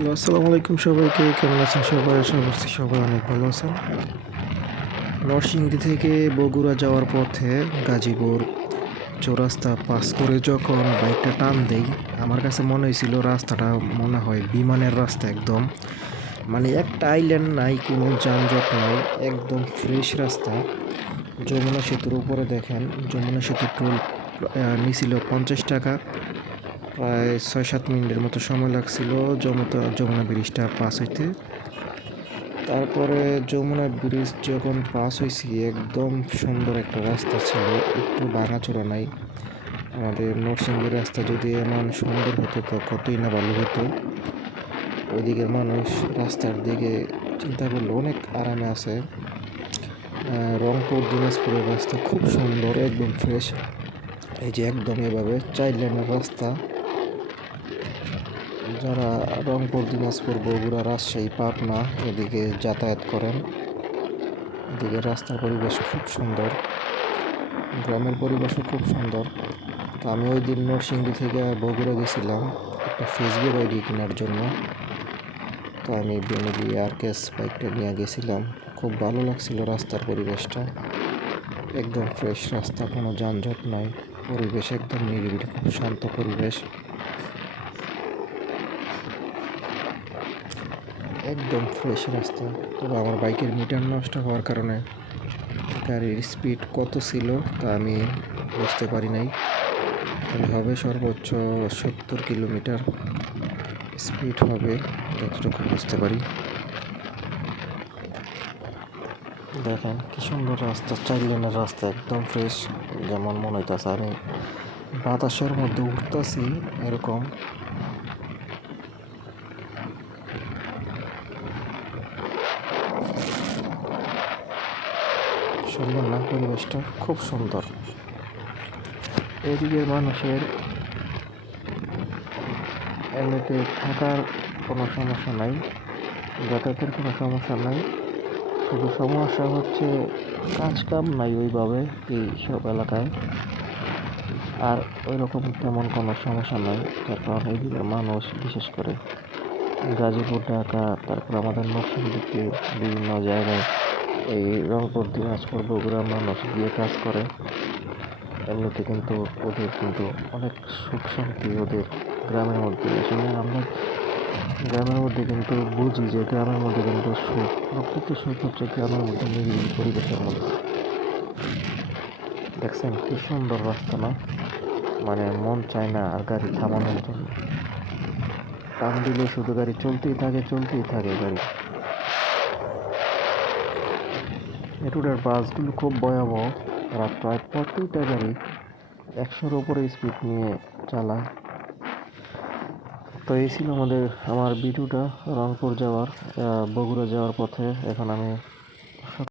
Hello, আসসালামু আলাইকুম সবাইকে। কেমন আছেন সবাই? আশা করছি সবাই অনেক ভালো আছেন। নরসিংদী থেকে বগুড়া যাওয়ার পথে গাজীপুর চৌরাস্তা পাস করে যখন বাইকটা টান দেই, আমার কাছে মনে হয়েছিল রাস্তাটা মনে হয় বিমানের রাস্তা একদম। মানে একটা আইল্যান্ড নাই, কোনো যানজট নাই, একদম ফ্রেশ রাস্তা। যমুনা সেতুর উপরে দেখেন, যমুনা সেতুর টোল নিছিল 50 টাকা। প্রায় 6-7 মিনিটের মতো সময় লাগছিল যমুনা ব্রিজটা পাস হইতে। তারপরে যমুনা ব্রিজ যখন পাস হয়েছি, একদম সুন্দর একটা রাস্তা ছিল, একটু ভাঙাচোরা নাই। আমাদের নরসিংদীর রাস্তা যদি এমন সুন্দর হতো তো কতই না ভালো হতো। ওইদিকের মানুষ রাস্তার দিকে চিন্তা করলে অনেক আরামে আছে। রংপুর দিনাজপুরের রাস্তা খুব সুন্দর, একদম ফ্রেশ। এই যে একদম এভাবে 4 লেনের রাস্তা। যারা রংপুর দিনাজপুর বগুড়া রাজশাহী পাবনা এদিকে যাতায়াত করেন, এদিকে রাস্তার পরিবেশ খুব সুন্দর, গ্রামের পরিবেশও খুব সুন্দর। তো আমি ওই দিন নরসিংদী থেকে বগুড়া গেছিলাম একটা ফেসবুক আইডি কেনার জন্য। তো আমি বেনেলি আরকেস বাইকটা নিয়ে গেছিলাম। খুব ভালো লাগছিল রাস্তার পরিবেশটা, একদম ফ্রেশ রাস্তা, কোনো যানজট নাই, পরিবেশ একদম নিরিবিলি, খুব শান্ত পরিবেশ, একদম ফ্রেশ রাস্তা। তবে আমার বাইকের মিটার নষ্ট হওয়ার কারণে গাড়ির স্পিড কত ছিল তা আমি বুঝতে পারি নাই। তবে হবে সর্বোচ্চ 70 কিলোমিটার স্পিড হবে, যতটুকু বুঝতে পারি। দেখেন কি সুন্দর রাস্তা, 4 লেনের রাস্তা, একদম ফ্রেশ, যেমন মনে হইতেছে আমি বাতাসের মধ্যে উঠতেছি এরকম। সুন্দর না পরিবেশটা? খুব সুন্দর। এদিকে মানুষের এমনিতে থাকার কোনো সমস্যা নাই, যাতায়াতের কোনো সমস্যা নাই। শুধু সমস্যা হচ্ছে কাজ কাম নাই ওইভাবে এই সব এলাকায়। আর ওই রকম তেমন কোনো সমস্যা নাই, তার কারণ এইদিকের মানুষ বিশেষ করে গাজীপুর, ঢাকা, তারপর আমাদের নরসিংদীতে বিভিন্ন জায়গায় এই রংপুর দিনাজপুর বগুড়ার মানুষ গিয়ে কাজ করে। এমনিতে কিন্তু ওদের কিন্তু অনেক সুখ শান্তি ওদের গ্রামের মধ্যে। আসলে আমরা গ্রামের মধ্যে কিন্তু বুঝি যে গ্রামের মধ্যে কিন্তু সুখ, প্রকৃত সুখ হচ্ছে গ্রামের মধ্যে নিরিবিলি পরিবেশের মধ্যে। দেখছেন কি সুন্দর রাস্তা না? মানে মন চায় না আর গাড়ি থামানোর জন্য, টান দিলে শুধু গাড়ি চলতেই থাকে, চলতেই থাকে গাড়ি। এ রুটের বাসগুলো খুব ভয়াবহ, তারা প্রায় প্রত্যেকটা গাড়ি 100-র উপরে স্পিড নিয়ে চালায়। তো এই ছিল আমার ভিডিওটা রংপুর যাওয়ার, বগুড়া যাওয়ার পথে। এখন আমি